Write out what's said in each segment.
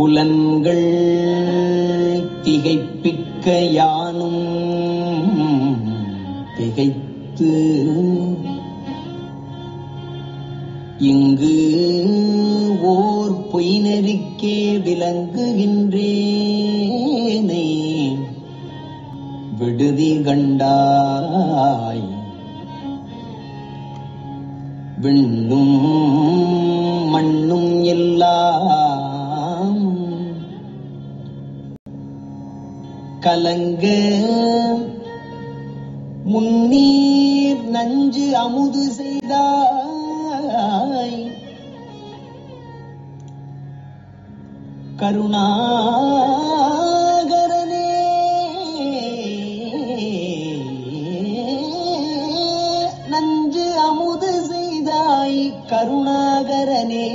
புலன்கள் திகைப்பிக்க யானும் திகைத்து இங்கு ஓர் பொய்நெறிக்கே விளங்குகின்றேனை விடுதி கண்டாய் விண்ணும் மண்ணும் எல்லாம் கலங்க முன்னீர் நஞ்சு அமுது செய்தாய் கருணாகரனே நஞ்சு அமுது செய்தாய் கருணாகரனே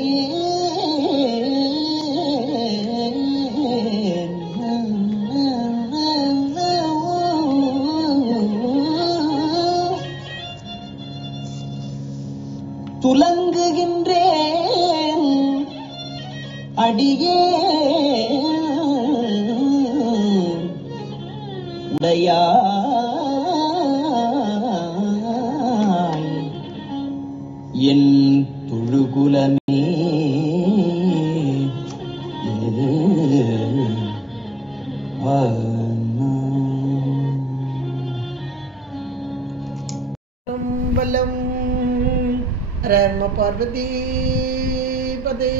துலங்குகின்றேன் அடியே உடையாய் என் தொழுகுலமே பலம் ஹர பார்வதி பதே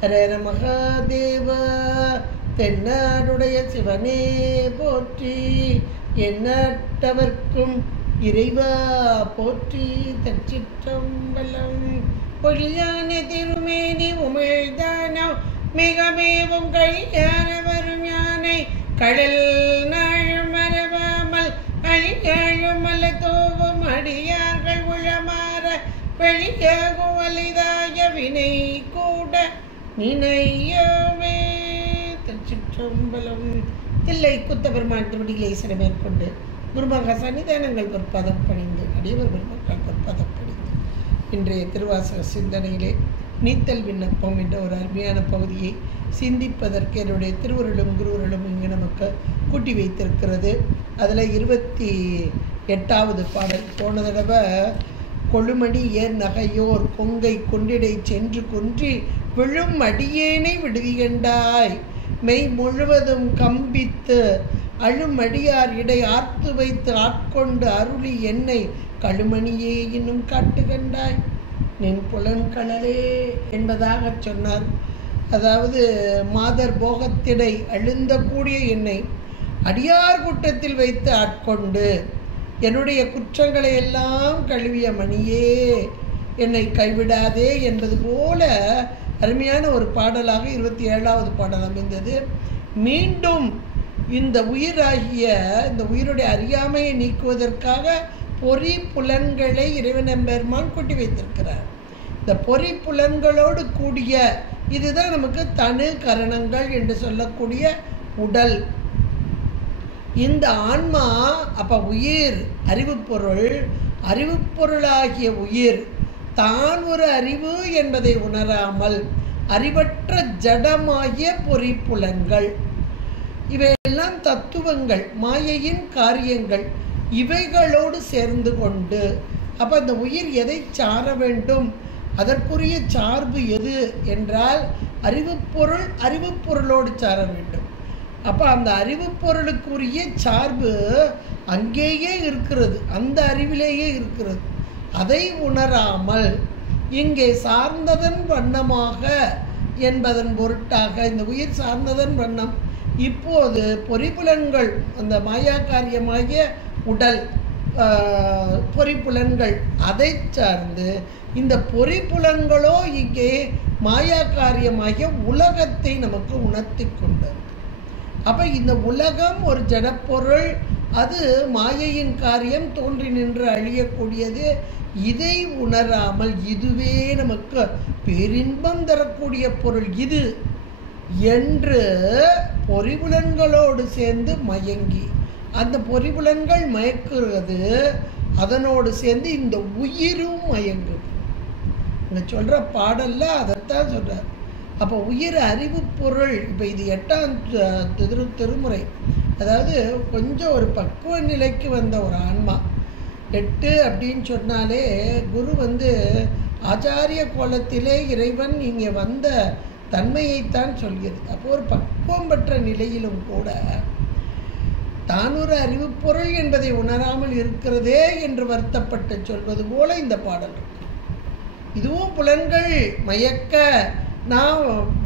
ஹர மகாதேவ தென்னாடுடைய சிவனே போற்றி எண்ணற்றவர்க்கும் இறைவா போற்றி தச்சிற்றம்பலம் பொழியான திருமேனி உமிழ்தானோ மிகமேவும் கழியான வரும் யானை கடல் நாள் மறவாமல் அழியாழும் அல்ல தோவும் அடியார்கள் உளமாற வெளியாகும் வலிதாய வினை கூட நினையவே. திருச்சிற்றம்பலம். தில்லை குத்தபெருமான் திருவடிகளை சிறமேற்கொண்டு குருமகா சன்னிதானங்கள் பொற்பாதம் பணிந்து அடியவர் பெருமக்கள் பொற்பாதம் பணிந்து இன்றைய திருவாசக சிந்தனையிலே நீத்தல் விண்ணப்பம் என்ற ஒரு அருமையான பகுதியை சிந்திப்பதற்கு என்னுடைய திருவருளும் குருவருளும் இங்கே நமக்கு கூட்டி வைத்திருக்கிறது. அதில் 28வது பாடல். போன தடவை கொழுமடி ஏர் நகையோர் கொங்கை கொண்டிடை சென்று கொன்றி விழும் அடியேனை விடுவிகண்டாய் மெய் முழுவதும் கம்பித்து அழுமடியார் இடை ஆர்த்து வைத்து ஆட்கொண்டு அருளி என்னை கழுமணியே இன்னும் காட்டுகண்டாய் நின் புலன்கடலே என்பதாக சொன்னார். அதாவது மாதர் போகத்திடை அழுந்தக்கூடிய என்னை அடியார் கூட்டத்தில் வைத்து ஆட்கொண்டு என்னுடைய குற்றங்களை எல்லாம் கழுவிய மணியே என்னை கைவிடாதே என்பது போல அருமையான ஒரு பாடலாக 27வது பாடல் அமைந்தது. மீண்டும் இந்த உயிராகிய இந்த உயிருடைய அறியாமையை நீக்குவதற்காக பொறி புலன்களை இறைவனம்பெருமான் கூட்டி வைத்திருக்கிறார். இந்த பொறி புலன்களோடு கூடிய இதுதான் நமக்கு தனு கரணங்கள் என்று சொல்லக்கூடிய உடல். இந்த ஆன்மா அப்ப உயிர் அறிவுப்பொருள், அறிவுப்பொருளாகிய உயிர் தான் ஒரு அறிவு என்பதை உணராமல் அறிவற்ற ஜடமாகிய பொறிப்புலன்கள் இவையெல்லாம் தத்துவங்கள், மாயையின் காரியங்கள், இவைகளோடு சேர்ந்து கொண்டு அப்ப இந்த உயிர் எதை சார வேண்டும், அதற்குரிய சார்பு எது என்றால் அறிவுப்பொருள் அறிவுப்பொருளோடு சார வேண்டும். அப்போ அந்த அறிவுப்பொருளுக்குரிய சார்பு அங்கேயே இருக்கிறது, அந்த அறிவிலேயே இருக்கிறது. அதை உணராமல் இங்கே சார்ந்ததன் வண்ணமாக என்பதன் பொருட்டாக இந்த உயிர் சார்ந்ததன் வண்ணம் இப்போது பொறிப்புலன்கள், அந்த மாயா காரியமாகிய உடல் பொறிப்புலன்கள் அதை சார்ந்து இந்த பொறிப்புலன்களோ இங்கே மாயா காரியமாகிய உலகத்தை நமக்கு உணர்த்தி கொண்டது. அப்போ இந்த உலகம் ஒரு ஜடப்பொருள், அது மாயையின் காரியம், தோன்றி நின்று அழியக்கூடியது. இதை உணராமல் இதுவே நமக்கு பேரின்பம் தரக்கூடிய பொருள் இது என்று பொறிபுலன்களோடு சேர்ந்து மயங்கி, அந்த பொறிபுலன்கள் மயக்குறது, அதனோடு சேர்ந்து இந்த உயிரும் மயங்குது. இங்க சொல்ற பாடல்ல அதைத்தான் சொல்றார். அப்போ உயிர் அறிவு பொருள். இப்போ இது 8ஆம் திருமுறை, அதாவது கொஞ்சம் ஒரு பக்குவ நிலைக்கு வந்த ஒரு ஆன்மா. 8 அப்படின்னு சொன்னாலே குரு ஆச்சாரிய கோலத்திலே இறைவன் இங்கே வந்த தன்மையைத்தான் சொல்கிறது. அப்போ ஒரு பக்குவம் பெற்ற நிலையிலும் கூட தான் ஒரு அறிவு பொருள் என்பதை உணராமல் இருக்கிறதே என்று வருத்தப்பட்டு சொல்வது போல இந்த பாடல் இருக்கு. இதுவும் புலன்கள் மயக்க, நான்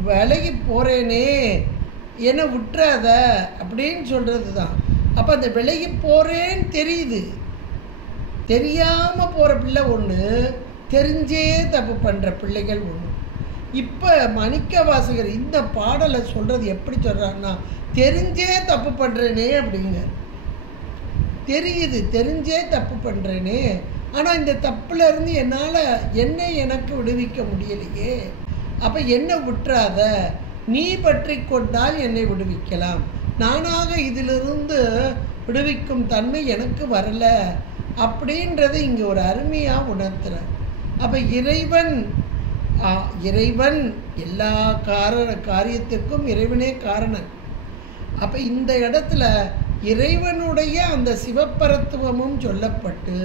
விலகி போறேனே என விட்டுறாத அப்படின்னு சொல்றது தான். அப்போ அந்த விலகி போறேன்னு தெரியுது, தெரியாம போற பிள்ளை ஒன்று, தெரிஞ்சே தப்பு பண்ற பிள்ளைகள் ஒன்று. இப்போ மணிக்க வாசகர் இந்த பாடலை சொல்றது எப்படி சொல்றாருன்னா, தெரிஞ்சே தப்பு பண்றேனே அப்படிங்க. தெரியுது, தெரிஞ்சே தப்பு பண்றேனே, ஆனா இந்த தப்புல இருந்து என்னால் எனக்கு விடுவிக்க முடியலையே. அப்ப என்ன விட்டுறாத, நீ பற்றி கொண்டால் என்னை விடுவிக்கலாம், நானாக இதிலிருந்து விடுவிக்கும் தன்மை எனக்கு வரல அப்படின்றது இங்கே ஒரு அருமையாக உணர்த்துறார். அப்போ இறைவன் எல்லா காரியத்திற்கும் இறைவனே காரணன். அப்போ இந்த இடத்துல இறைவனுடைய அந்த சிவப்பரத்துவமும் சொல்லப்பட்டு,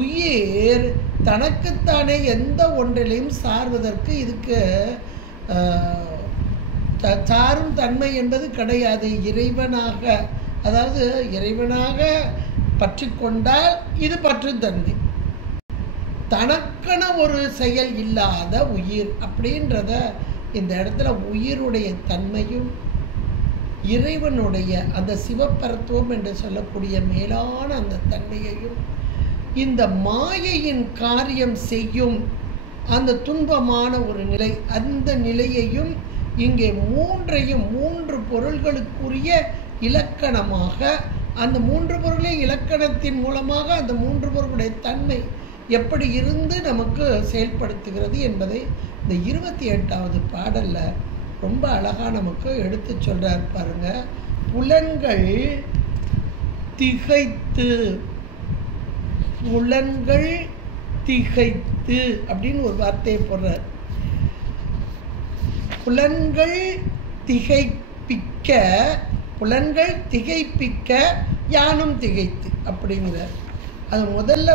உயிர் தனக்குத்தானே எந்த ஒன்றிலையும் சார்வதற்கு இதுக்கு சாரும் தன்மை என்பது கிடையாது. இறைவனாக, அதாவது இறைவனாக பற்றி கொண்டால் இது பற்றும் தன்மை. தனக்கென ஒரு செயல் இல்லாத உயிர் அப்படின்றத இந்த இடத்துல உயிருடைய தன்மையும் இறைவனுடைய அந்த சிவப்பரத்துவம் என்று சொல்லக்கூடிய மேலான அந்த தன்மையையும், இந்த மாயையின் காரியம் செய்யும் அந்த துன்பமான ஒரு நிலை, அந்த நிலையையும் இங்கே மூன்று பொருள்களுக்குரிய இலக்கணமாக, அந்த 3 பொருளையும் இலக்கணத்தின் மூலமாக அந்த 3 பொருளுடைய தன்மை எப்படி இருந்து நமக்கு செயல்படுத்துகிறது என்பதை இந்த 28வது பாடல்ல ரொம்ப அழகா நமக்கு எடுத்து சொல்றார் பாருங்க. புலன்கள் திகைத்து, புலன்கள் திகைத்து அப்படின்னு ஒரு வார்த்தையை போடுறார். புலன்கள் திகைப்பிக்க, புலன்கள் திகைப்பிக்க யானும் திகைத்து அப்படிங்கிறார். அது முதல்ல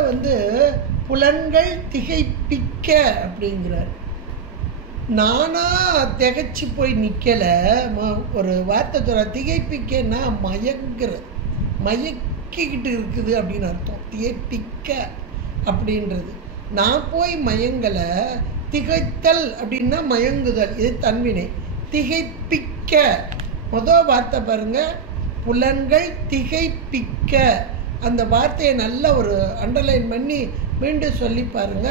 புலன்கள் திகைப்பிக்க அப்படிங்கிறார். நானா திகைச்சு போய் நிற்கல. ஒரு வார்த்தை சொல்ற, திகைப்பிக்கன்னா மயங்குறது, மயக்கிக்கிட்டு இருக்குது அப்படின்னு அர்த்தம். திகைப்பிக்க அப்படின்றது நான் போய் மயங்கலை. திகைத்தல் அப்படின்னா மயங்குதல், இது தன்வினை. திகைப்பிக்க முதல் வார்த்தை பாருங்க, புலன்கள் திகைப்பிக்க. அந்த வார்த்தையை நல்ல ஒரு அண்டர்லைன் பண்ணி மீண்டும் சொல்லி பாருங்க.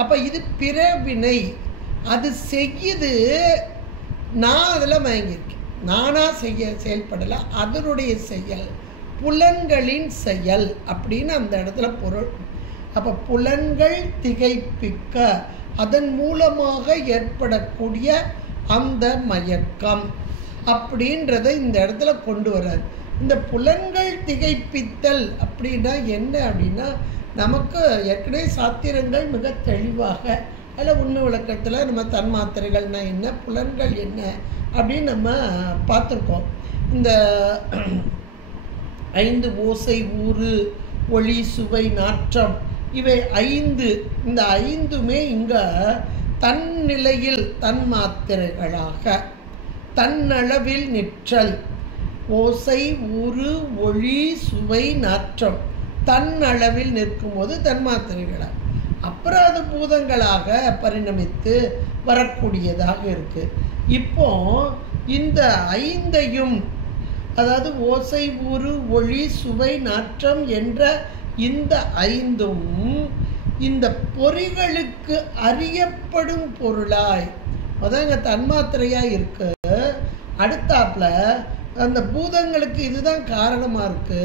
அப்போ இது பிறவினை, அது செய்யுது, நான் அதில் மயங்கியிருக்கேன். நானாக செயல்படலை, அதனுடைய செயல், புலன்களின் செயல் அப்படின்னு அந்த இடத்துல பொருள். அப்போ புலன்கள் திகைப்பிக்க, அதன் மூலமாக ஏற்படக்கூடிய அந்த மயக்கம் அப்படின்றத இந்த இடத்துல கொண்டு வர்றார். இந்த புலன்கள் திகைப்பித்தல் அப்படின்னா என்ன அப்படின்னா, நமக்கு ஏற்கனவே சாத்திரங்கள் மிக தெளிவாக அதில் உண்மை விளக்கத்தில் நம்ம தன்மாத்திரைகள்னா என்ன, புலன்கள் என்ன அப்படின்னு நம்ம பார்த்துருக்கோம். இந்த 5 ஓசை, ஊறு, ஒளி, சுவை, நாற்றம், இவை 5, இந்த 5மே இங்கே தன்னிலையில் தன்மாத்திரைகளாக தன்னளவில் நிற்றல். ஓசை, ஊறு, ஒளி, சுவை, நாற்றம் தன்னளவில் நிற்கும்போது தன்மாத்திரைகளாக, அப்புறம் அது பூதங்களாக பரிணமித்து வரக்கூடியதாக இருக்கு. இப்போ இந்த 5ஐயும், அதாவது ஓசை, ஊறு, ஒளி, சுவை, நாற்றம் என்ற இந்த 5ம் இந்த பொறிகளுக்கு அறியப்படும் பொருளாய், அதாங்க தன்மாத்திரையாக இருக்கு. அடுத்தாப்புல அந்த பூதங்களுக்கு இதுதான் காரணமாக இருக்கு.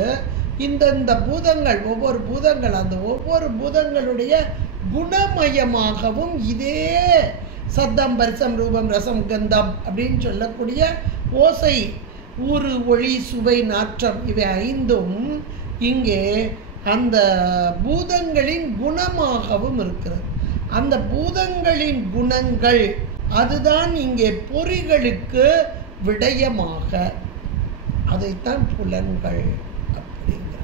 இந்த பூதங்கள் ஒவ்வொரு பூதங்கள் அந்த ஒவ்வொரு பூதங்களுடைய குணமயமாகவும் இதே சத்தம் பரிசம் ரூபம் ரசம் கந்தம் அப்படின்னு சொல்லக்கூடிய ஓசை ஊறு ஒளி சுவை நாற்றம் இவை ஐந்தும் இங்கே அந்த பூதங்களின் குணமாகவும் இருக்கிறது. அந்த பூதங்களின் குணங்கள் அதுதான் இங்கே பொறிகளுக்கு விடயமாக, அதைத்தான் புலன்கள் அப்படிங்கிற.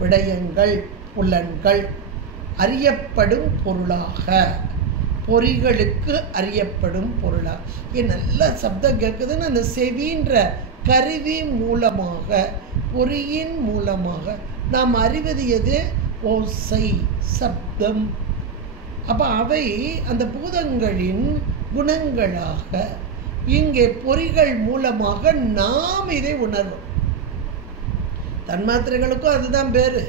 விடயங்கள் புலன்கள் அறியப்படும் பொருளாக, பொறிகளுக்கு அறியப்படும் பொருளாக. நல்ல சப்தம் கேட்குதுன்னு அந்த செவின்ற கருவி மூலமாக பொறியின் மூலமாக நாம் அறிவது எது? ஓசை சப்தம். அப்போ அவை அந்த பூதங்களின் குணங்களாக இங்கே பொறிகள் மூலமாக நாம் இதை உணர்வோம். தன்மாத்திரைகளுக்கும் அதுதான் பேரு.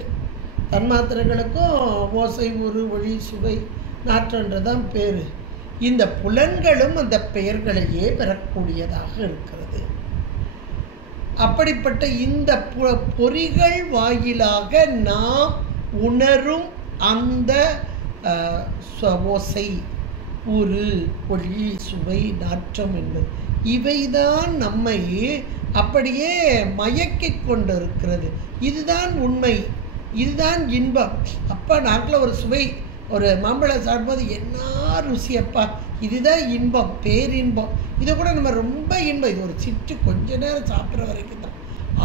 தன்மாத்திரைகளுக்கும் ஓசை ஊறு ஒளி சுவை நாற்றன்றதான் பேரு. இந்த புலன்களும் அந்த பெயர்களையே பெறக்கூடியதாக இருக்கிறது. அப்படிப்பட்ட இந்த பொறிகள் வாயிலாக நாம் உணரும் அந்த ஓசை ஊறு ஒளி சுவை நாற்றம் என்பது இவைதான் நம்மை அப்படியே மயக்கிக் கொண்டிருக்கிறது. இதுதான் உண்மை, இதுதான் இன்பம். அப்பா நாக்கில் ஒரு சுவை, ஒரு மாம்பழம் சாப்பிடும்போது என்ன ருசியப்பா, இதுதான் இன்பம், பேரின்பம். இதை கூட நம்ம ரொம்ப இன்பம், இது ஒரு சிட்டு கொஞ்ச நேரம் சாப்பிட்ற வரைக்கும் தான்.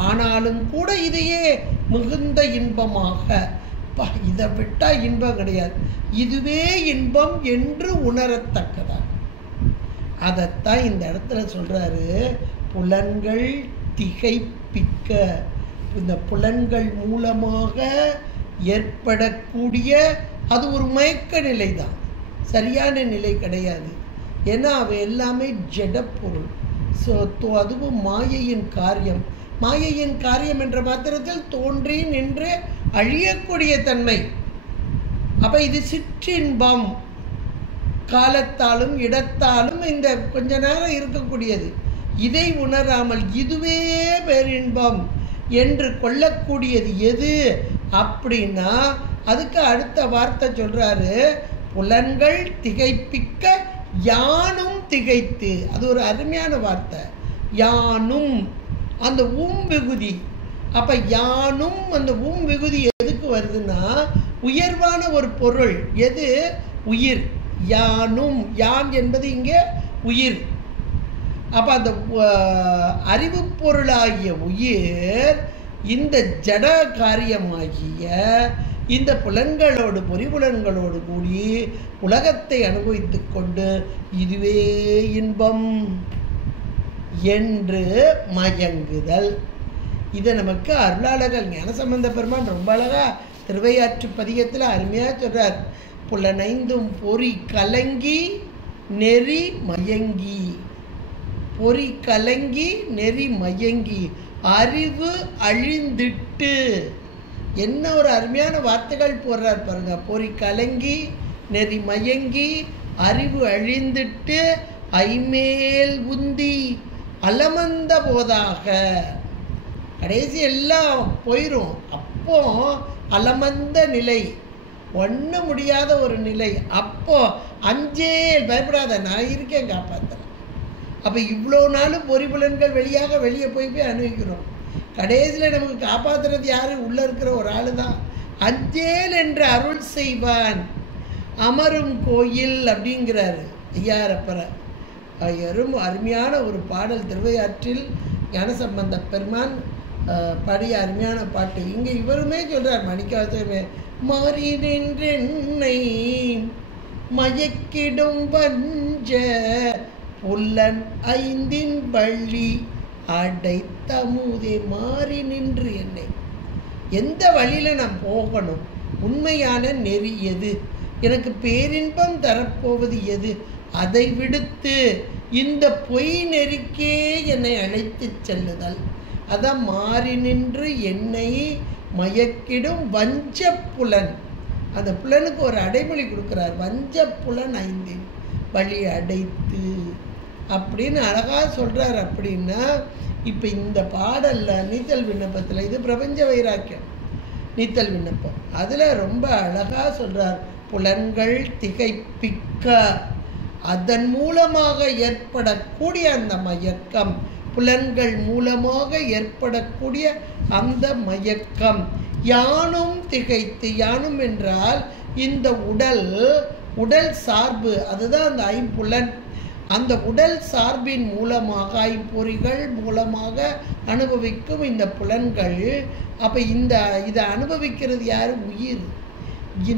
ஆனாலும் கூட இதையே மிகுந்த இன்பமாக, பா இதை விட்டால் இன்பம் கிடையாது, இதுவே இன்பம் என்று உணரத்தக்கதாக. அதைத்தான் இந்த இடத்துல சொல்கிறாரு, புலன்கள் திகைப்பிக்க. இந்த புலன்கள் மூலமாக ஏற்படக்கூடிய அது ஒரு மயக்க நிலை தான், சரியான நிலை கிடையாது. ஏன்னா அவை எல்லாமே ஜடப்பொருள். அதுவும் மாயையின் காரியம். மாயையின் காரியம் என்ற மாத்திரத்தில் தோன்றி நின்று அழியக்கூடிய தன்மை. அப்போ இது சிற்றின்பம், காலத்தாலும் இடத்தாலும் இந்த கொஞ்ச நேரம் இருக்கக்கூடியது. இதை உணராமல் இதுவே பேரின்பம் என்று கொள்ளக்கூடியது எது அப்படின்னா, அதுக்கு அடுத்த வார்த்தை சொல்றாரு, புலன்கள் திகைப்பிக்க யானும் திகைத்து. அது ஒரு அருமையான வார்த்தை. யானும் அந்த விகுதி. அப்ப யானும் அந்த விகுதி எதுக்கு வருதுன்னா, உயர்வான ஒரு பொருள். எது? உயிர். யானும், யான் என்பது இங்கே உயிர். அப்ப அந்த அறிவு பொருளாகிய உயிர் இந்த ஜட காரியமாகிய இந்த புலன்களோடு பொறிபுலன்களோடு கூடி உலகத்தை அனுபவித்து கொண்டு இதுவே இன்பம் என்று மயங்குதல். இதை நமக்கு அருளாளர்கள் ஞானசம்பந்த பெருமான் ரொம்ப அழகா திருவையாற்று பதிகத்தில் அருமையாக சொல்றார். புலனைந்தும் பொறி கலங்கி நெறி மயங்கி, பொறி கலங்கி நெறி மயங்கி அறிவு அழிந்திட்டு. என்ன ஒரு அருமையான வார்த்தைகள் போடுறார் பாருங்க. பொறி கலங்கி நெறி மயங்கி அறிவு அழிந்திட்டு ஐமேல் உந்தி அலமந்த போதாக. கடைசி எல்லாம் போயிடும். அப்போ அலமந்த நிலை, ஒண்ணு முடியாத ஒரு நிலை. அப்போ அஞ்சேல், பயப்படாத, நான் இருக்கேன், காப்பாற்றுறேன். அப்போ இவ்வளோ நாளும் பொறிபுலன்கள் வெளியே போய் அனுபவிக்கிறோம். கடைசியில் நமக்கு காப்பாற்றுறது யாரு? உள்ளே இருக்கிற ஒரு ஆளு தான். அஞ்சேல் என்று அருள் செய்வான் அமரும் கோயில் அப்படிங்கிறாரு ஐயாரப்பரை. அருமையான ஒரு பாடல் திருவையாற்றில் ஞானசம்பந்த பெருமான் பாடிய அருமையான பாட்டு. இங்கே இவருமே சொல்றார், மணிக்காசமே, மாறி நின்றென்னை மயக்கிடும் வஞ்ச புல்லன் ஐந்தின் வள்ளி அடைத்தமுதே. மாறி நின்று என்னை, எந்த வழியில் நான் போகணும், உண்மையான நெறி எது, எனக்கு பேரின்பம் தரப்போவது எது, அதை விடுத்து இந்த பொய் நெறிக்கே என்னை அழைத்து செல்லுதல். அதான் மாறி நின்று என்னை மயக்கிடும் வஞ்ச புலன். அந்த புலனுக்கு ஒரு அடைமொழி கொடுக்குறார், வஞ்ச புலன் ஐந்தின் வழி அடைத்து அப்படின்னு அழகா சொல்றார். அப்படின்னா இப்போ இந்த பாடல்ல நீத்தல் விண்ணப்பத்தில் இது பிரபஞ்ச வைராக்கியம். நீத்தல் விண்ணப்பம். அதில் ரொம்ப அழகாக சொல்கிறார், புலன்கள் திகைப்பிக்க, அதன் மூலமாக ஏற்படக்கூடிய அந்த மயக்கம், புலன்கள் மூலமாக ஏற்படக்கூடிய அந்த மயக்கம், யானும் திகைத்து, யானும் என்றால் இந்த உடல் சார்பு, அதுதான் அந்த ஐம்புலன். அந்த உடல் சார்பின் மூலமாக ஐம்பொறிகள் மூலமாக அனுபவிக்கும் இந்த புலன்கள். அப்போ இதை அனுபவிக்கிறது யார்? உயிர்.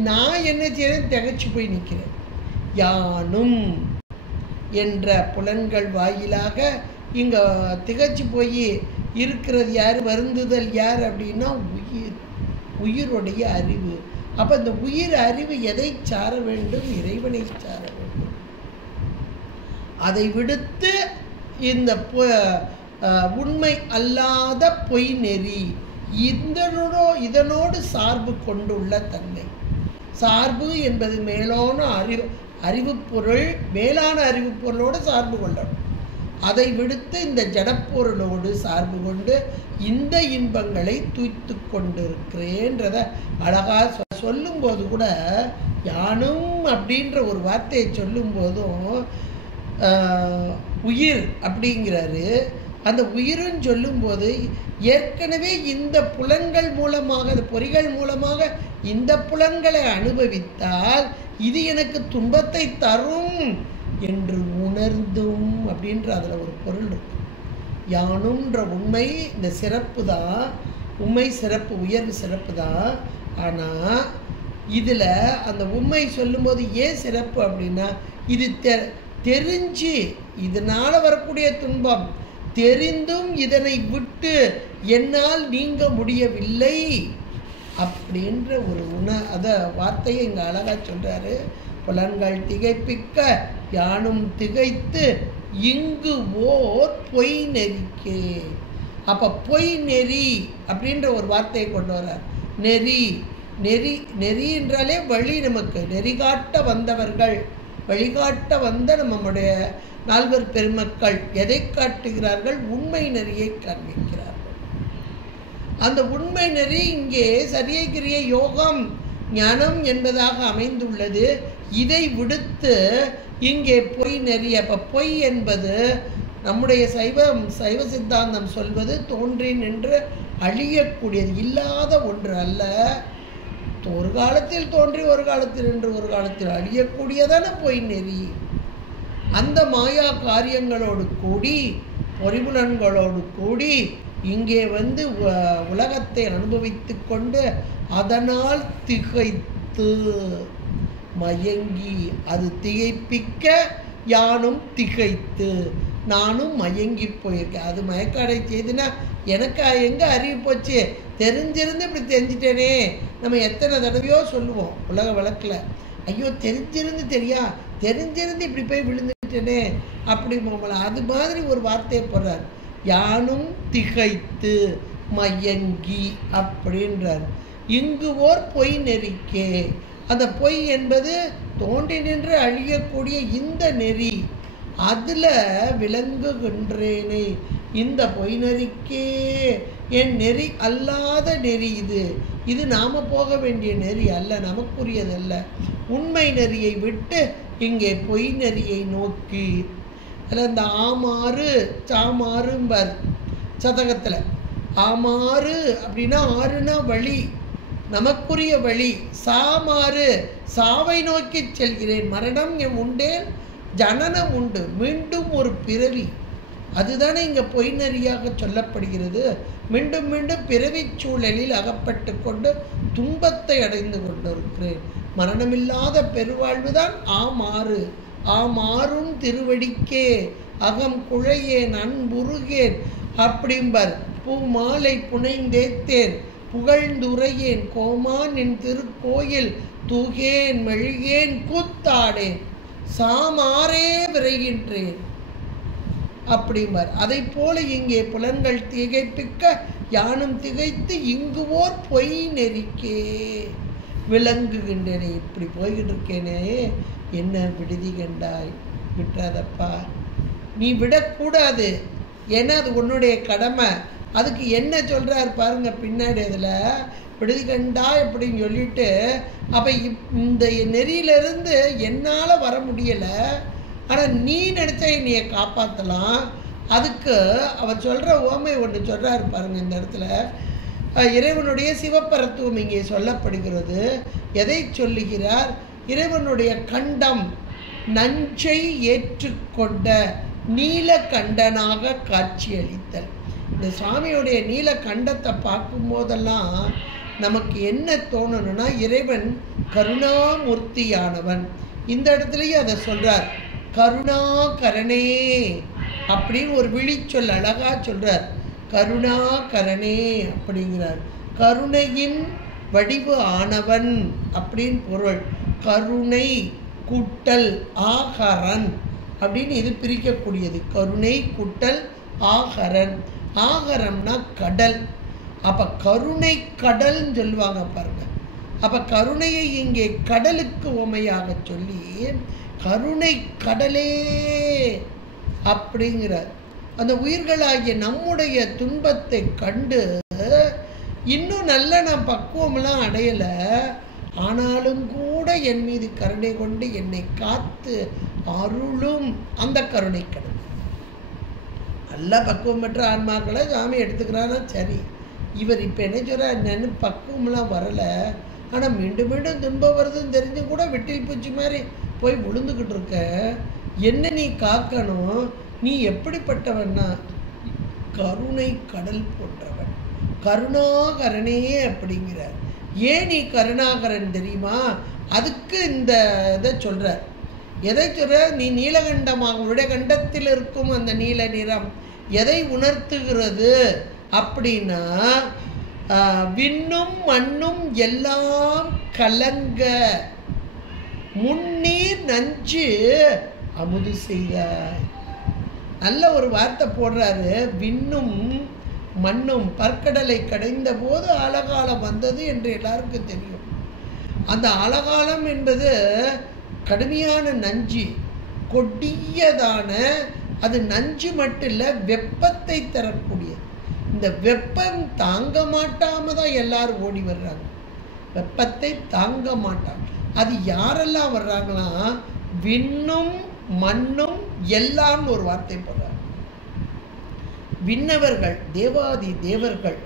நான் என்ன செய்யறேன்? திகைச்சு போய் நிற்கிறேன். யானும் என்ற புலன்கள் வாயிலாக இங்கே திகைச்சு போய் இருக்கிறது யார்? வருந்துதல் யார் அப்படின்னா உயிர், உயிருடைய அறிவு. அப்போ இந்த உயிர் அறிவு எதை சார வேண்டும்? இறைவனை சார வேண்டும். அதை விடுத்து இந்த உண்மை அல்லாத பொய் நெறி இதனோடு சார்பு கொண்டுள்ள தன்மை. சார்பு என்பது மேலான அறிவு பொருள், மேலான அறிவு பொருளோடு சார்பு கொள்ளணும். அதை விடுத்து இந்த ஜடப்பொருளோடு சார்பு கொண்டு இந்த இன்பங்களை தூய்த்து கொண்டிருக்கிறேன்றத அழகாக சொல்லும்போது கூட, யானும் அப்படின்ற ஒரு வார்த்தையை சொல்லும்போதும் உயிர் அப்படிங்கிறாரு. அந்த உயிரும் சொல்லும்போது ஏற்கனவே இந்த புலன்கள் மூலமாக, அந்த பொறிகள் மூலமாக இந்த புலன்களை அனுபவித்தால் இது எனக்கு துன்பத்தை தரும் என்று உணர்ந்தும் அப்படின்ற அதில் ஒரு பொருள் இருக்கு. யானுன்ற உண்மை இந்த சிறப்பு தான், உண்மை சிறப்பு, உயர்வு சிறப்பு தான். ஆனால் இதில் அந்த உண்மை சொல்லும்போது ஏன் சிறப்பு அப்படின்னா, இது தெரிஞ்சு இதனால் வரக்கூடிய துன்பம் தெரிந்தும் இதனை விட்டு என்னால் நீங்க முடியவில்லை அப்படின்ற ஒரு அத வார்த்தையை இங்கே அழகாக சொல்கிறாரு. புலன்கள் திகைப்பிக்க யானும் திகைத்து இங்கு ஓர் பொய் நெறிக்கே. அப்போ பொய் நெறி அப்படின்ற ஒரு வார்த்தையை கொண்டு வர்றார். நெறி என்றாலே வழி, நமக்கு நெறிகாட்ட வந்தவர்கள், வழிகாட்ட வந்த நம்முடைய நால்வர் பெருமக்கள் எதை காட்டுகிறார்கள்? உண்மை நெறியை காண்பிக்கிறார்கள். அந்த உண்மை நெறி இங்கே சரியை கிரிய யோகம் ஞானம் என்பதாக அமைந்துள்ளது. இதை விடுத்து இங்கே பொய் நெறி. அப்போ பொய் என்பது நம்முடைய சைவ சித்தாந்தம் சொல்வது தோன்றி நின்று அழியக்கூடியது, இல்லாத ஒன்று அல்ல. ஒரு காலத்தில் தோன்றி ஒரு காலத்தில் நின்று ஒரு காலத்தில் அழியக்கூடியதான பொய் நெறி. அந்த மாயா காரியங்களோடு கூடி, பொறிபுலன்களோடு கூடி இங்கே வந்து உலகத்தை அனுபவித்து கொண்டு அதனால் திகைத்து மயங்கி, அது திகைப்பிக்க யானும் திகைத்து நானும் மயங்கி போயிருக்கேன். அது மயக்காடை செய்துனா எனக்கு எங்கே அறிவு போச்சு? தெரிஞ்சிருந்து இப்படி தெரிஞ்சிட்டேனே. நம்ம எத்தனை தடவையோ சொல்லுவோம் உலக வழக்கில், ஐயோ தெரிஞ்சிருந்து இப்படி போய் விழுந்துட்டேனே அப்படி போகலாம். அது மாதிரி ஒரு வார்த்தையை போடுறார், யானும் திகைத்து மயங்கி அப்படின்றார். இங்கு ஓர் பொய் நெறிக்கே. அந்த பொய் என்பது தோன்றி நின்று அழியக்கூடிய இந்த நெறி, அதில் விளங்குகின்றேனே. இந்த பொய் நெறிக்கே என் நெறி அல்லாத நெறி இது நாம் போக வேண்டிய நெறி அல்ல, நமக்குரியதல்ல. உண்மை நெறியை விட்டு இங்கே பொய் நெறியை நோக்கி, அதில் இந்த ஆமாறு சாமாறும்பார் சதகத்தில். ஆமாறு அப்படின்னா ஆறுனா வழி, நமக்குரிய வழி. சாமாறு சாவை நோக்கி செல்கிறேன். மரணம் என் உண்டேன், ஜனனம் உண்டு, மீண்டும் ஒரு பிறவி. அதுதானே இங்கே பொய் நெறியாக சொல்லப்படுகிறது. மீண்டும் மீண்டும் பிறவி சூழலில் அகப்பட்டு கொண்டு துன்பத்தை அடைந்து கொண்டிருக்கிறேன். மரணமில்லாத பெருவாழ்வுதான் ஆமாறு. ஆமாறும் திருவடிக்கே அகம் குழையேன் அன்புருகேன் அப்படிம்பர். பூ மாலை புனைந்தேத்தேன் புகழ்ந்துரையேன் கோமான் என் திருக்கோயில் தூகேன் மெழுகேன் கூத்தாடேன் சாமாரே விரைகின்றேன் அப்படிம்பார். அதை போல இங்கே புலன்கள் திகைப்பிக்க யானும் திகைத்து இங்கு ஓர் பொய் நெறிக்கே விளங்குகின்றேனே. இப்படி போய்கிட்டு இருக்கேனே, என்ன விடுதி கண்டாய்? விட்டுறாதப்பா, நீ விடக்கூடாது. ஏன்னா அது உன்னுடைய கடமை. அதுக்கு என்ன சொல்றாரு பாருங்க பின்னாடி அதில் விடுதி கண்டா அப்படின்னு சொல்லிட்டு, அப்போ இந்த நெறியிலிருந்து என்னால் வர முடியலை, ஆனால் நீ நினச்சா என்னைய காப்பாற்றலாம். அதுக்கு அவர் சொல்கிற ஓமை ஒன்று சொல்கிறாரு பாருங்க இந்த இடத்துல. இறைவனுடைய சிவப்பரத்துவம் இங்கே சொல்லப்படுகிறது. எதை சொல்லுகிறார்? இறைவனுடைய கண்டம் நஞ்சை ஏற்றுக்கொண்ட நீலகண்டனாக காட்சியளித்தல். இந்த சுவாமியுடைய நீலகண்டத்தை பார்க்கும்போதெல்லாம் நமக்கு என்ன தோணணும்னா, இறைவன் கருணாமூர்த்தியானவன். இந்த இடத்துலையும் அதை சொல்றார், கருணாகரணே அப்படின்னு ஒரு விழிச்சொல் அழகா சொல்றார். கருணாகரணே அப்படிங்கிறார். கருணையின் வடிவு ஆனவன் அப்படின்னு பொருள். கருணை கூட்டல் ஆகரன் அப்படின்னு இது பிரிக்கக்கூடியது. கருணை கூட்டல் ஆகரன். ஆகரம்னா கடல். அப்ப கருணை கடல்னு சொல்லுவாங்க பாருங்க. அப்ப கருணையை இங்கே கடலுக்கு உமையாக சொல்லி கருணை கடலே அப்படிங்கிறார். அந்த உயிர்களாகிய நம்முடைய துன்பத்தை கண்டு இன்னும் நல்ல நான் பக்குவம்லாம் அடையலை, ஆனாலும் கூட என் மீது கருணை கொண்டு என்னை காத்து அருளும் அந்த கருணை கடல். நல்ல பக்குவம் பெற்ற ஆன்மாக்களை சாமி எடுத்துக்கிறான்னா சரி. இவர் இப்போ என்ன சொல்கிறார், என்னன்னு பக்குவம்லாம் வரலை, ஆனால் மீண்டும் மீண்டும் துன்பம் வருதுன்னு தெரிஞ்சு கூட வெட்டில் பூச்சி மாதிரி போய் விழுந்துக்கிட்டு இருக்க, என்ன நீ காக்கணும்? நீ எப்படிப்பட்டவன்னா கருணை கடல் போன்றவன், கருணாகரனே அப்படிங்கிறார். ஏன் நீ கருணாகரன் தெரியுமா? அதுக்கு இந்த இதை சொல்கிறார். எதை சொல்ற? நீ நீலகண்டமாக உன்னுடைய கண்டத்தில் இருக்கும் அந்த நீல நிறம் எதை உணர்த்துகிறது அப்படின்னா, விண்ணும் மண்ணும் எல்லாம் கலங்க முன்னீர் நஞ்சு அமுது செய்தாய். நல்ல ஒரு வார்த்தை போடுறாரு. விண்ணும் மண்ணும் பற்கடலை கடைந்த போது ஆழகாலம் வந்தது என்று எல்லாருக்கும் தெரியும். அந்த ஆழகாலம் என்பது கடுமையான நஞ்சு, கொடியதான, அது நஞ்சு மட்டும் இல்லை, வெப்பத்தை தரக்கூடியது. இந்த வெப்பம் தாங்க மாட்டாம தான் எல்லாரும் ஓடி வர்றாங்க. வெப்பத்தை தாங்க மாட்டாங்க. அது யாரெல்லாம் வர்றாங்களா? விண்ணும் மண்ணும் எல்லாம் ஒரு வார்த்தை போடுறாங்க. விண்ணவர்கள், தேவாதி தேவர்கள்.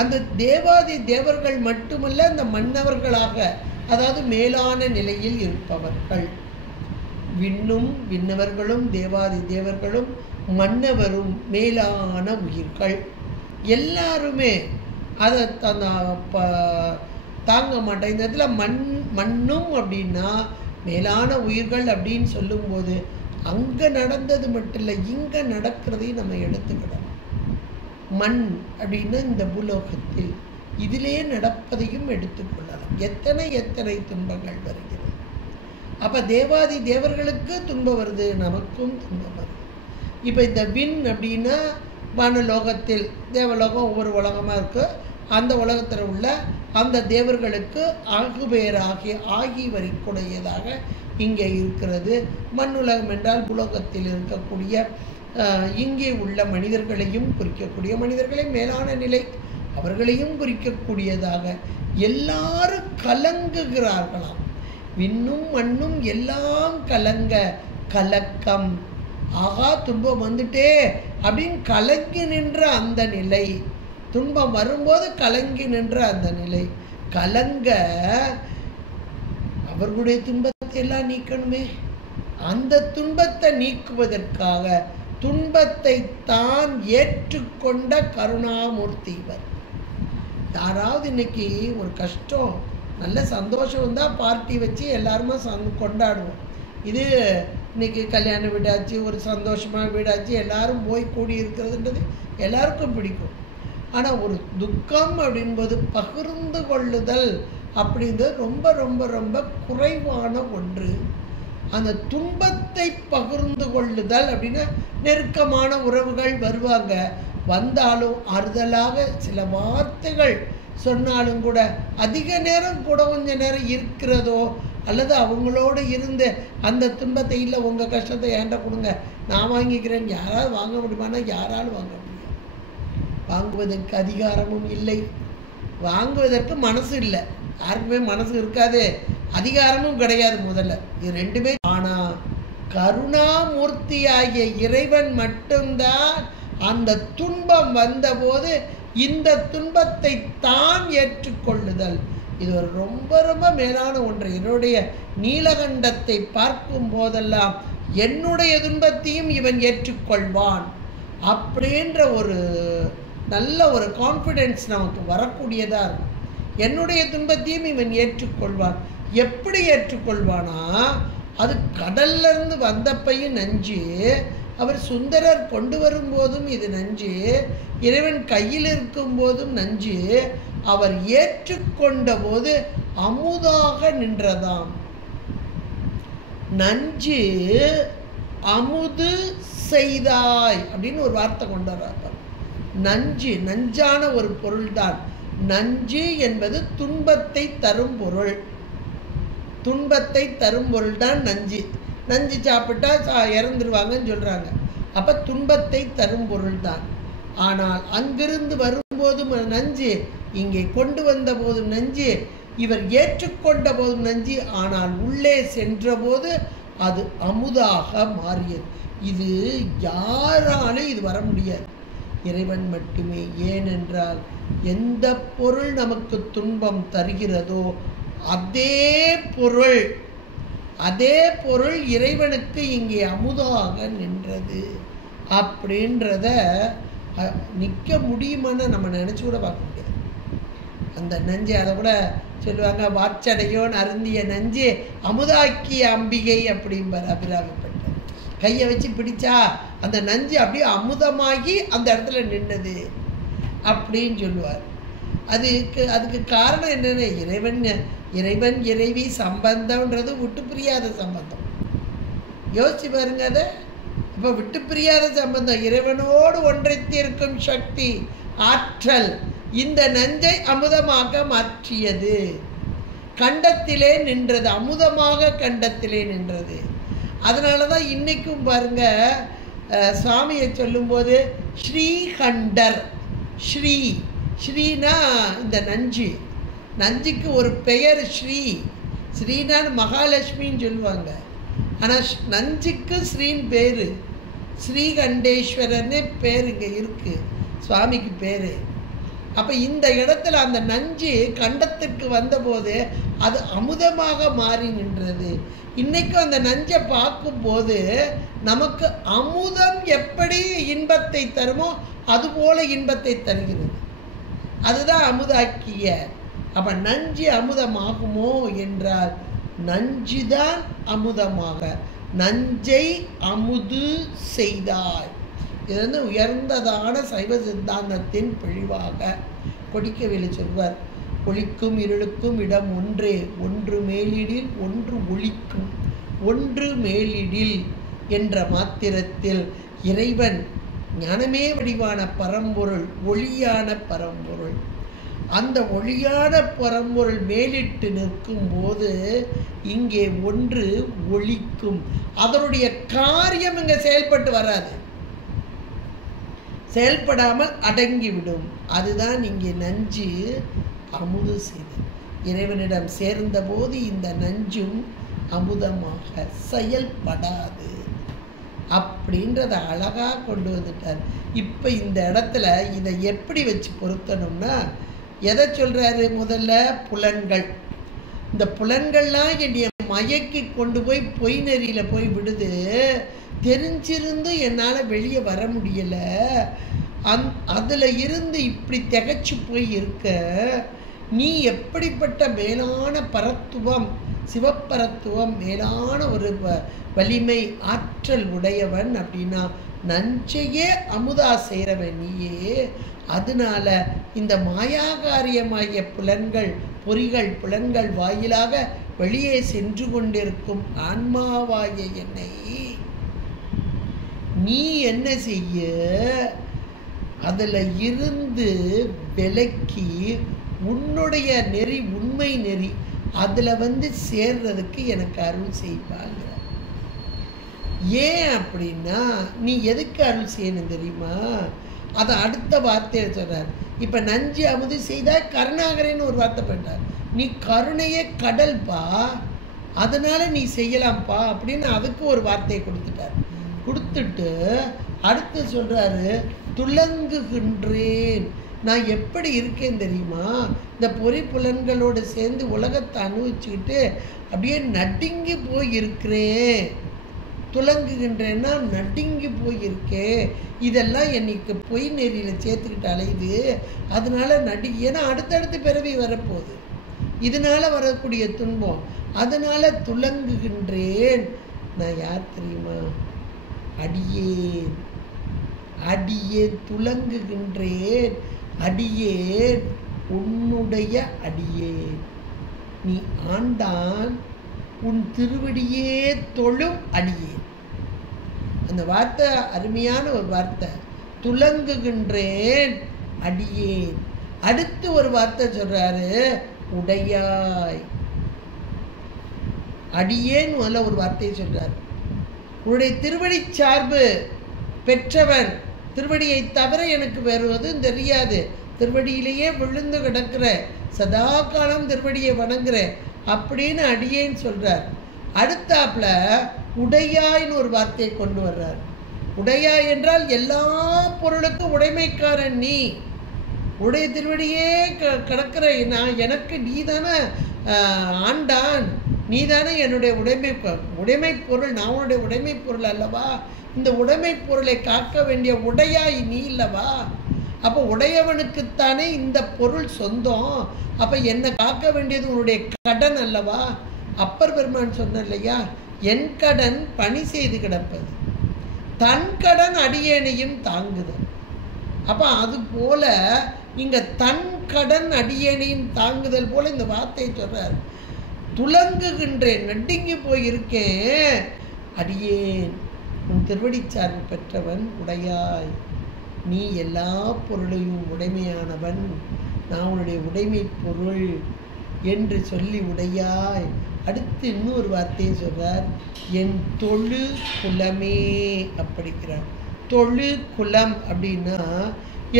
அந்த தேவாதி தேவர்கள் மட்டுமல்ல, அந்த மன்னவர்களாக, அதாவது மேலான நிலையில் இருப்பவர்கள். விண்ணும் விண்ணவர்களும் தேவாதி தேவர்களும் மன்னவரும் மேலான உயிர்கள் எல்லாருமே அதை தாங்க மாட்டேன். இந்த இடத்துல மண்ணும் அப்படின்னா மேலான உயிர்கள் அப்படின்னு சொல்லும்போது அங்கே நடந்தது மட்டும் இல்லை, இங்கே நடக்கிறதையும் நம்ம எடுத்துக்கிடணும். மண் அப்படின்னா இந்த பூலோகத்தில் இதிலே நடப்பதையும் எடுத்துக்கொள்ளலாம். எத்தனை எத்தனை துன்பங்கள் வருகிறது. அப்போ தேவாதி தேவர்களுக்கு துன்பம் வருது, நமக்கும் துன்பம் வருது. இப்போ இந்த விண் அப்படின்னா வானலோகத்தில், தேவலோகம் ஒவ்வொரு உலகமாக இருக்கு, அந்த உலகத்தில் உள்ள அந்த தேவர்களுக்கு ஆகி வரிக்கூடியதாக இங்கே இருக்கிறது. மண்ணுலகம் என்றால் புலோகத்தில் இருக்கக்கூடிய இங்கே உள்ள மனிதர்களையும் குறிக்கக்கூடிய, மனிதர்களை மேலான நிலை அவர்களையும் குறிக்கக்கூடியதாக எல்லாரும் கலங்குகிறார்களாம். விண்ணும் மண்ணும் எல்லாம் கலங்க, கலக்கம், ஆகா துன்பம் வந்துட்டே அப்படின்னு கலங்கி நின்ற அந்த நிலை, துன்பம் வரும்போது கலங்கி நின்ற அந்த நிலை, கலங்க அவர்களுடைய துன்பத்தை எல்லாம் நீக்கணுமே. அந்த துன்பத்தை நீக்குவதற்காக துன்பத்தை தான் ஏற்றுக்கொண்ட கருணாமூர்த்தி இவர். யாராவது இன்னைக்கு ஒரு கஷ்டம் நல்ல சந்தோஷம் வந்தால் பார்ட்டி வச்சு எல்லாருமே கொண்டாடுவோம். இது இன்னைக்கு கல்யாண வீடாச்சு, ஒரு சந்தோஷமாக வீடாச்சு, எல்லாரும் போய் கூடி இருக்கிறதுன்றது எல்லாருக்கும் பிடிக்கும். ஆனால் ஒரு துக்கம் அப்படின்போது பகிர்ந்து கொள்ளுதல் அப்படின்றது ரொம்ப ரொம்ப ரொம்ப குறைவான ஒன்று. அந்த துன்பத்தை பகிர்ந்து கொள்ளுதல் அப்படின்னா நெருக்கமான உறவுகள் வருவாங்க, வந்தாலும் ஆறுதலாக சில வார்த்தைகள் சொன்னாலும் கூட அதிக நேரம் கூட கொஞ்ச நேரம் இருக்கிறதோ, அல்லது அவங்களோடு இருந்து அந்த துன்பத்தை இல்லை உங்கள் கஷ்டத்தை ஏன்ட கொடுங்க நான் வாங்கிக்கிறேன், யாராவது வாங்க முடியுமானா யாராலும் வாங்க முடியும். வாங்குவதற்கு அதிகாரமும் இல்லை, வாங்குவதற்கு மனசு இல்லை, யாருக்குமே மனசு இருக்காது, அதிகாரமும் கிடையாது. முதல்ல இது ரெண்டுமே. ஆனால் கருணாமூர்த்தியாகிய இறைவன் மட்டும்தான் அந்த துன்பம் வந்தபோது இந்த துன்பத்தை தான் ஏற்றுக்கொள்ளுதல். இது ஒரு ரொம்ப ரொம்ப மேலான ஒன்று. என்னுடைய நீலகண்டத்தை பார்க்கும் போதெல்லாம் என்னுடைய துன்பத்தையும் இவன் ஏற்றுக்கொள்வான் அப்படின்ற ஒரு நல்ல ஒரு கான்ஃபிடென்ஸ் நமக்கு வரக்கூடியதாக இருக்கும். என்னுடைய துன்பத்தையும் இவன் ஏற்றுக்கொள்வான். எப்படி ஏற்றுக்கொள்வானா, அது கடல்லிருந்து வந்தப்பையும் நஞ்சு, அவர் சுந்தரர் கொண்டு வரும்போதும் இது நஞ்சு, இறைவன் கையில் இருக்கும் போதும் நஞ்சு, அவர் ஏற்றுக்கொண்ட போது அமுதாக நின்றதாம். நஞ்சு அமுது செய்தாய் அப்படின்னு ஒரு வார்த்தை கொண்டு வர்றார். நஞ்சு நஞ்சான ஒரு பொருள்தான். நஞ்சு என்பது துன்பத்தை தரும் பொருள். துன்பத்தை தரும் பொருள் தான் நஞ்சு. நஞ்சு சாப்பிட்டா இறந்துருவாங்கன்னு சொல்கிறாங்க. அப்போ துன்பத்தை தரும் பொருள் தான். ஆனால் அங்கிருந்து வரும்போதும் நஞ்சு, இங்கே கொண்டு வந்த போதும் நஞ்சு, இவர் ஏற்றுக்கொண்ட போதும் நஞ்சு. ஆனால் உள்ளே சென்றபோது அது அமுதாக மாறியது. இது யாராலும் இது வர முடியாது, இறைவன் மட்டுமே. ஏனென்றால் எந்த பொருள் நமக்கு துன்பம் தருகிறதோ அதே பொருள் இறைவனுக்கு இங்கே அமுதாக நின்றது. அப்படின்றத நிற்க முடியுமான்னு நம்ம நினச்சி கூட பார்க்க முடியாது. அந்த நஞ்சு, அதை கூட சொல்லுவாங்க, வாச்சடையோன் அருந்திய நஞ்சு அமுதாக்கிய அம்பிகை அப்படிம்பார் அபிராமிப்பட்டர். கையை வச்சு பிடிச்சா அந்த நஞ்சு அப்படியே அமுதமாகி அந்த இடத்துல நின்னது அப்படின்னு சொல்லுவார். அதுக்கு காரணம் என்னென்ன, இறைவன் இறைவி சம்பந்தம்ன்றது விட்டு பிரியாத சம்பந்தம். யோசிச்சு பாருங்க. அதை இப்போ விட்டு பிரியாத சம்பந்தம், இறைவனோடு ஒன்றைத்திருக்கும் சக்தி, ஆற்றல் இந்த நஞ்சை அமுதமாக மாற்றியது. கண்டத்திலே நின்றது, அமுதமாக கண்டத்திலே நின்றது. அதனால தான் இன்னைக்கும் பாருங்க, சுவாமியை சொல்லும்போது ஸ்ரீகண்டர், ஸ்ரீனா இந்த நஞ்சுக்கு ஒரு பெயர் ஸ்ரீனான்னு மகாலட்சுமின்னு சொல்லுவாங்க. ஆனால் நஞ்சுக்கு ஸ்ரீன்னு பேர், ஸ்ரீகண்டேஸ்வரர்னே பேர் இங்கே இருக்குது, சுவாமிக்கு பேர். அப்போ இந்த இடத்துல அந்த நஞ்சு கண்டத்திற்கு வந்தபோது அது அமுதமாக மாறி நின்றது. இன்றைக்கும் அந்த நஞ்சை பார்க்கும்போது நமக்கு அமுதம் எப்படி இன்பத்தை தருமோ அதுபோல இன்பத்தை தருகிறது. அதுதான் அமுதாக்கிய. அப்போ நஞ்சு அமுதமாகுமோ என்றால் நஞ்சுதான் அமுதமாக, நஞ்சை அமுது செய்தாய். இது உயர்ந்ததான சைவ சித்தாந்தத்தின் பிழிவாக கொடிக்கவில்லை சொல்வார். ஒளிக்கும் இருளுக்கும் இடம் ஒன்றே, ஒன்று மேலிடில் ஒன்று ஒளிக்கும், ஒன்று மேலிடில் என்ற மாத்திரத்தில் இறைவன் ஞானமே வடிவான பரம்பொருள், ஒளியான பரம்பொருள். அந்த ஒளியான பரம்பொருள் மேலிட்டு நிற்கும் போது இங்கே ஒன்று ஒளிக்கும். அதனுடைய காரியம் இங்கே செயல்பட்டு வராது, செயல்படாமல் அடங்கிவிடும். அதுதான் இங்கே நஞ்சு அமுது செய்து இறைவனிடம் சேர்ந்த போது இந்த நஞ்சும் அமுதமாக செயல்படாது அப்படின்றத அழகாக கொண்டு வந்துட்டார். இப்போ இந்த இடத்துல இதை எப்படி வச்சு பொருத்தணும்னா, எதை சொல்கிறாரு? முதல்ல புலன்கள். இந்த புலன்கள்லாம் என்னைய மயக்கி கொண்டு போய் பொய் நெறியில் போய் விடுது. தெரிஞ்சிருந்து என்னால் வெளியே வர முடியலை. அதில் இருந்து இப்படி திகைச்சு போய் இருக்க, நீ எப்படிப்பட்ட மேலான பரத்துவம், சிவப்பரத்துவம், மேலான ஒரு வலிமை, ஆற்றல் உடையவன் அப்படின்னா நஞ்சையே அமுதா செய்கிறவன் நீயே. அதனால இந்த மாயாகாரியமாகிய புலன்கள், பொறிகள், புலன்கள் வாயிலாக வெளியே சென்று கொண்டிருக்கும் ஆன்மாவாகிய என்னை நீ என்ன செய்ய, அதில் இருந்து விலக்கி உன்னுடைய நெறி, உண்மை நெறி, அதில் சேர்றதுக்கு எனக்கு அருள் செய்வாங்க. ஏன் அப்படின்னா, நீ எதுக்கு அருள் செய்யணும் தெரியுமா? அதை அடுத்த வார்த்தையை சொல்றார். இப்ப நஞ்சு அமுது செய்தா கருணாகரன்னு ஒரு வார்த்தை பண்ணார். நீ கருணையே கடல்பா, அதனால நீ செய்யலாம்ப்பா அப்படின்னு அதுக்கு ஒரு வார்த்தையை கொடுத்துட்டார். கொடுத்துட்டு அடுத்து சொல்றாரு, துலங்குகின்றேன். நான் எப்படி இருக்கேன் தெரியுமா? இந்த பொறி புலன்களோடு சேர்ந்து உலகத்தை அனுபவிச்சுக்கிட்டு அப்படியே நடுங்கி போய் இருக்கிறேன். துலங்குகின்றேன்னா நடுங்கி போயிருக்கேன். இதெல்லாம் என்னைக்கு பொய் நெறியில் சேர்த்துக்கிட்டு அலையுது. அதனால ஏன்னா அடுத்தடுத்து பிறவி வரப்போகுது, இதனால வரக்கூடிய துன்பம். அதனால துலங்குகின்றேன். நான் யார் தெரியுமா? அடியேன். அடியேன் துலங்குகின்றேன். அடியேன் உன்னுடைய அடியேன். நீ ஆண்டான், உன் திருவடியே தொழும் அடியேன். அந்த வார்த்தை அருமையான ஒரு வார்த்தை. துலங்குகின்றேன் அடியேன். அடுத்து ஒரு வார்த்தை சொல்றாரு, உடையாய். அடியேன் முதல்ல ஒரு வார்த்தையை சொல்றாரு. உன்னுடைய திருவடி சார்பு பெற்றவன், திருவடியை தவிர எனக்கு வேறு எதுவும் தெரியாது, திருவடியிலேயே விழுந்து கிடக்கிற, சதா காலம் திருவடியை வணங்குற அப்படின்னு அடியேன்னு சொல்றார். அடுத்தாப்புல உடையாய்னு ஒரு வார்த்தையை கொண்டு வர்றார். உடையாய் என்றால் எல்லா பொருளுக்கும் உடைமைக்காரன் நீ. உடைய திருவடியே கிடக்கிற நான், எனக்கு நீ தானே ஆண்டான், நீ தானே என்னுடைய உடைமை பொருள். நான் உன்னுடைய உடைமை பொருள் அல்லவா? இந்த உடைமை பொருளை காக்க வேண்டிய உடையாய் நீ இல்லவா? அப்போ உடையவனுக்குத்தானே இந்த பொருள் சொந்தம். அப்ப என்னை காக்க வேண்டியது உன்னுடைய கடன் அல்லவா? அப்பர் பெருமான் சொன்ன இல்லையா, என் கடன் பணி செய்து கிடப்பது, தன் கடன் அடியேனையும் தாங்குதல். அப்ப அது போல இங்க தன் கடன் அடியேனையும் தாங்குதல் போல இந்த வார்த்தையை சொல்றார். துலங்குகின்றேன், நடுங்கி போயிருக்கேன். அடியேன் உன் திருவடி சார்பு பெற்றவன் உடையாய். நீ எல்லா பொருளையும் உடைமையானவன், நான் உன்னுடைய உடைமை பொருள் என்று சொல்லி உடையாய். அடுத்து இன்னொரு வார்த்தையை சொல்றார், என் தொழு குலமே அப்படிங்கிறார். தொழு குலம் அப்படின்னா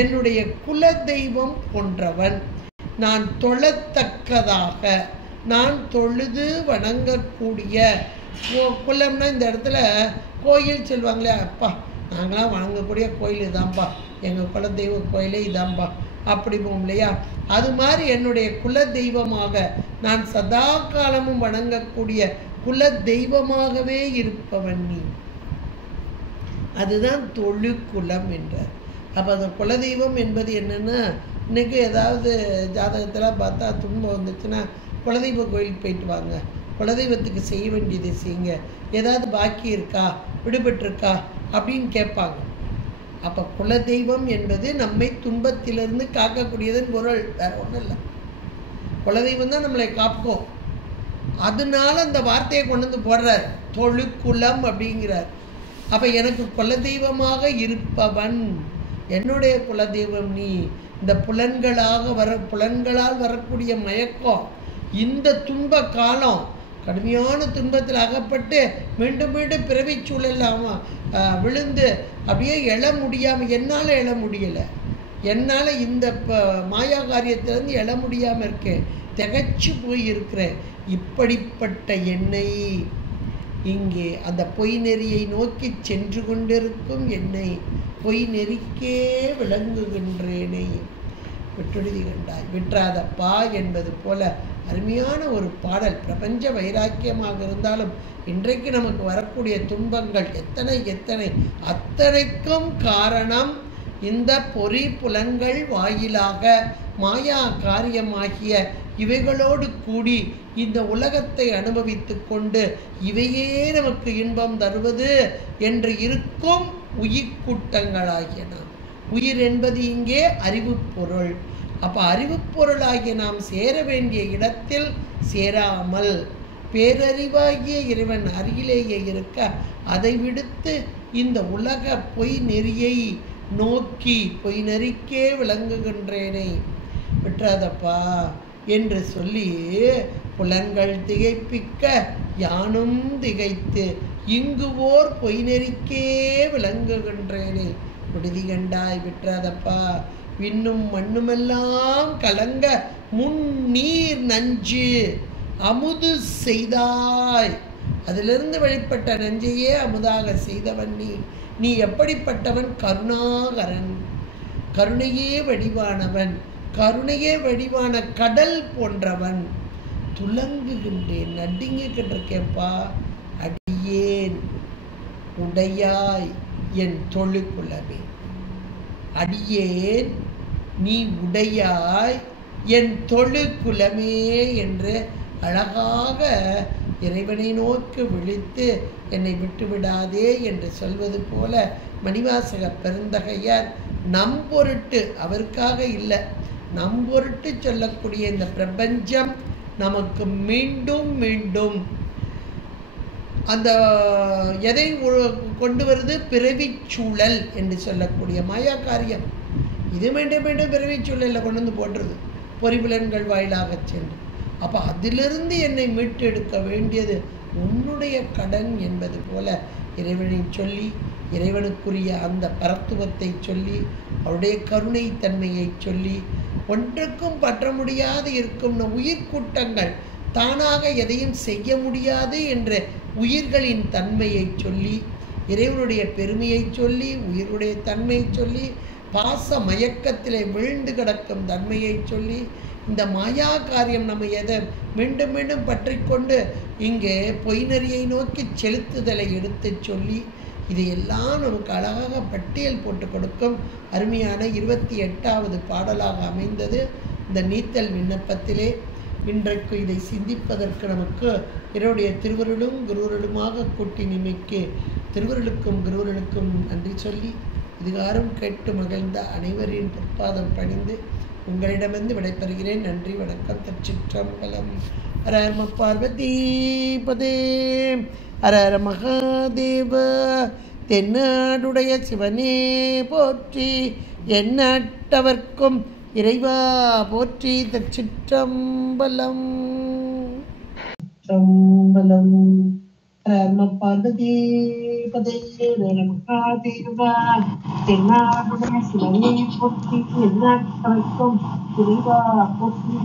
என்னுடைய குல தெய்வம் போன்றவன், நான் தொழத்தக்கதாக, நான் தொழுது வணங்கக்கூடிய. குலம்னா இந்த இடத்துல கோயில் சொல்லுவாங்களே, அப்பா நாங்களாம் வணங்கக்கூடிய கோயில் இதான்பா, எங்கள் குல தெய்வ கோயிலே இதான்பா அப்படி போகும் இல்லையா? அது மாதிரி என்னுடைய குல தெய்வமாக நான் சதா காலமும் வணங்கக்கூடிய குல தெய்வமாகவே இருப்பவன் நீ. அதுதான் தொழு குலம் என்றார். அப்போ அந்த குலதெய்வம் என்பது என்னன்னா, இன்னைக்கு ஏதாவது ஜாதகத்தில் பார்த்தா துன்பம் வந்துச்சுன்னா குலதெய்வ கோயிலுக்கு போயிட்டு வாங்க, குலதெய்வத்துக்கு செய்ய வேண்டியதை செய்யுங்க, ஏதாவது பாக்கி இருக்கா, விடுபட்டிருக்கா அப்படின்னு கேட்பாங்க. அப்போ குலதெய்வம் என்பது நம்மை துன்பத்திலிருந்து காக்கக்கூடியதன் பொருள், வேற ஒன்றும் இல்லை. குலதெய்வம் தான் நம்மளை காப்போம். அதனால அந்த வார்த்தையை கொண்டு வந்து போடுறார், தொழு குலம் அப்படிங்கிறார். அப்போ எனக்கு குலதெய்வமாக இருப்பவன், என்னுடைய குலதெய்வம் நீ. இந்த புலன்களால் வரக்கூடிய மயக்கம், இந்த துன்ப காலம், கடுமையான துன்பத்தில் அகப்பட்டு மீண்டும் மீண்டும் பிறவி சூழல் விழுந்து அப்படியே எழ முடியாமல், என்னால் எழ முடியலை, என்னால் இந்த மாயா காரியத்திலேருந்து எழ முடியாமல் இருக்கேன், திகைச்சு போய் இருக்கிறேன். இப்படிப்பட்ட என்னை, இங்கே அந்த பொய் நெறியை நோக்கி சென்று கொண்டிருக்கும் என்னை பொய் நெறிக்கே விளங்குகின்றேனே, விட்டுடுதி கண்டாய் விட்டுறாதப்பா என்பது போல அருமையான ஒரு பாடல். பிரபஞ்ச வைராக்கியமாக இருந்தாலும் இன்றைக்கு நமக்கு வரக்கூடிய துன்பங்கள் எத்தனை எத்தனை, அத்தனைக்கும் காரணம் இந்த பொறி புலன்கள் வாயிலாக மாயா காரியமாகிய இவைகளோடு கூடி இந்த உலகத்தை அனுபவித்து கொண்டு இவையே நமக்கு இன்பம் தருவது என்று இருக்கும் உயிர்கூட்டங்களாகிய நாம். உயிர் என்பது இங்கே அறிவு பொருள். அப்போ அறிவு பொருளாகிய நாம் சேர வேண்டிய இடத்தில் சேராமல் பேரறிவாகிய இறைவன் அருகிலேயே இருக்க அதை விடுத்து இந்த உலக பொய் நெறியை நோக்கி பொய் நெறிக்கே விளங்குகின்றேனே, விட்டுறாதப்பா என்று சொல்லி புலன்கள் திகைப்பிக்க யானும் திகைத்து இங்கு ஓர் பொய் நெறிக்கே விளங்குகின்றேனே. விடுதி கண்டாய் விட்டுறாதப்பா. விண்ணும் மண்ணுமெல்லாம் கலங்க முன்னீர் நஞ்சு அமுது செய்தாய். அதிலிருந்து வெளிப்பட்ட நஞ்சையே அமுதாக செய்தவன் நீ. நீ எப்படிப்பட்டவன்? கருணாகரன், கருணையே வடிவானவன், கருணையே வடிவான கடல் போன்றவன். துலங்குகின்றேன், நடுங்கிக்கிட்டு இருக்கேன்ப்பா. அடியேன் உடையாய் என் தொழுகுலமே. அடியேன் நீ உடையாய் என் தொழுகுலமே என்று அழகாக இறைவனை நோக்கி விழித்து என்னை விட்டுவிடாதே என்று சொல்வது போல மணிவாசக பெருந்தகையார் நம் பொருட்டு, அவருக்காக இல்லை, நம் பொருட்டு சொல்லக்கூடிய இந்த பிரபஞ்சம் நமக்கு மீண்டும் மீண்டும் அந்த எதை கொண்டு வருது? பிறவிச்சூழல் என்று சொல்லக்கூடிய மாயா காரியம். இது மீண்டும் மீண்டும் பிறவிச்சூழலில் கொண்டு வந்து போட்டுருது, பொறிபுலன்கள் வாயிலாக சென்று. அப்போ அதிலிருந்து என்னை மீட்டெடுக்க வேண்டியது உன்னுடைய கடன் என்பது போல இறைவனை சொல்லி, இறைவனுக்குரிய அந்த பரத்துவத்தை சொல்லி, அவருடைய கருணை தன்மையை சொல்லி, ஒன்றுக்கும் பற்ற முடியாது இருக்கும் உயிர்கூட்டங்கள் தானாக எதையும் செய்ய முடியாது என்ற உயிர்களின் தன்மையை சொல்லி, இறைவனுடைய பெருமையை சொல்லி, உயிருடைய தன்மையை சொல்லி, பாச மயக்கத்திலே விழுந்து கிடக்கும் தன்மையை சொல்லி, இந்த மாயா காரியம் நம்ம எதை மீண்டும் மீண்டும் பற்றி கொண்டு இங்கே பொய்நறியை நோக்கி செலுத்துதலை எடுத்து சொல்லி, இதையெல்லாம் நமக்கு அழகாக பட்டியல் போட்டு கொடுக்கும் அருமையான 28வது பாடலாக அமைந்தது இந்த நீத்தல் விண்ணப்பத்திலே. இன்றைக்கு இதை சிந்திப்பதற்கு நமக்கு என்னுடைய திருவருளும் குருவருளுமாக கூட்டி நிமைக்கு திருவருளுக்கும் குருவருளுக்கும் நன்றி சொல்லி, இதுகாரும் கேட்டு மகிழ்ந்த அனைவரின் பொற்பாதம் பணிந்து உங்களிடமிருந்து விடைபெறுகிறேன். நன்றி, வணக்கம், திருச்சிற்றம்பலம். ஹர ஹர பார்வதி பதே, ஹர ஹர மகாதேவ. தென்னாடுடைய சிவனே போற்றி, எந்நாட்டவர்க்கும் இறைவா போற்றி. திருச்சிற்றம்பலம். சம்பலம். ஹர பார்வதி பதே, ஹர மகாதேவா. தென்னாடுடைய சிவனே போற்றி, எந்நாட்டவர்க்கும் இறைவா போற்றி.